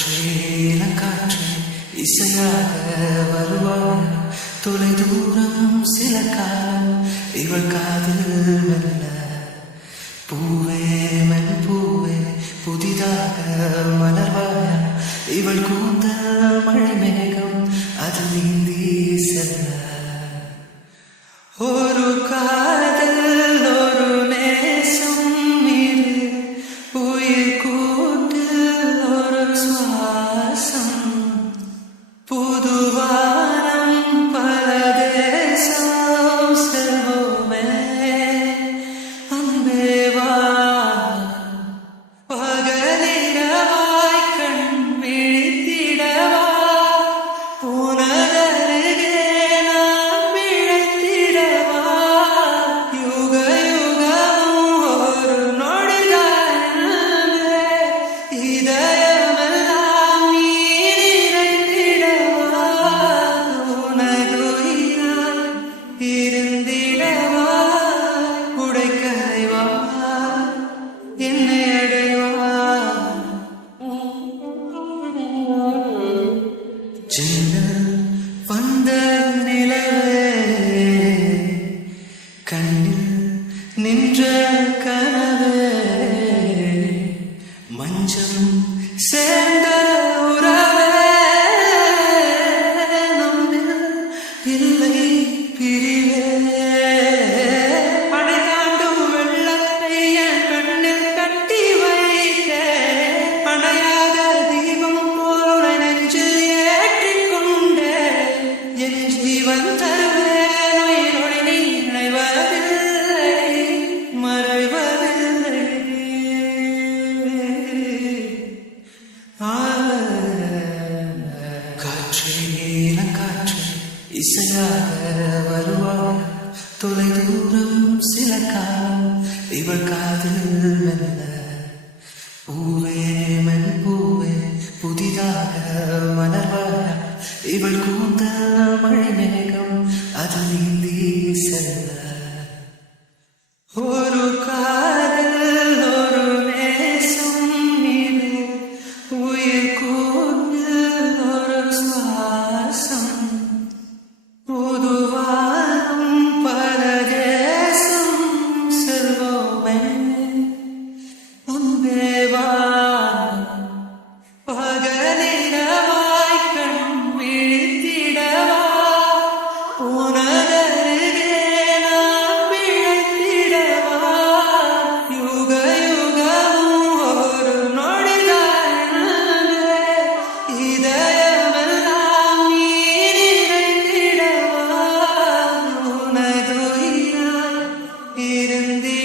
காற்றே இசையாக வருவாள் தொலை தூரம் சில காலம் இவள் காதில் மெல்ல பூவே மென் பூவே புதிதாக மலர்வாயா இவள் கூந்தல் மழை மேகம் அது நீந்தி செல்ல ஒரு காதல் ஒரு நேசம் இது உயிர் கூட்டில் ஒரு சுவாசம் புதுவானம் பல தேசம் செல்வோமே அன்பேவா பகலிரவாய் கண் விழித்திடவா உனதருகே நான் விழித்திடவா யுக யுகமும் ஒரு நொடிதான் இதயமெல்லாம் நீ நிறைந்திடவா உனதுயிராய் இருந்திடவா உடைக்கரைவா என்னை அடைவா ஜன்னல் வந்த நிலவே கண்ணில் நின்ற கனவே மஞ்சம் சேர்ந்த உறவே நம்மில் இல்லை பிரிவே அடையாண்டும் வெள்ளத்தை என் கண்ணில் கட்டி வைத்தே அணையாத தீபம் போல் நெஞ்சில் ஏற்றிக்கொண்டே என் ஜீவன் தருவேன் உயிரோடு நீ நினைவதில்லை மறைவதில்லை காற்றே காற்றே இசையாக வருவாள் தொலை தூரம் சில காலம் இவள் காதில் மெல்ல பூவே மென் பூவே புதிதாக மலர்வாயா இவள் கூந்தல் மழை மேகம் அது நீந்தி செல்ல ஒரு காதல் ஒரு நேசம் இது உயிர் கூட்டில் ஒரு சுவாசம் புதுவானம் பல தேசம் செல்வோமே அன்பேவா பகலிரவாய் கண் விழித்திடவா உனதருகே நான் விழித்திடவா யுக யுகமும் ஒரு நொடிதான் இதயமெல்லாம் நீ நிறைந்திடவா உனதுயிராய் இருந்திடவா